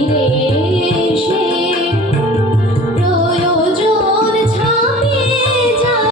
রে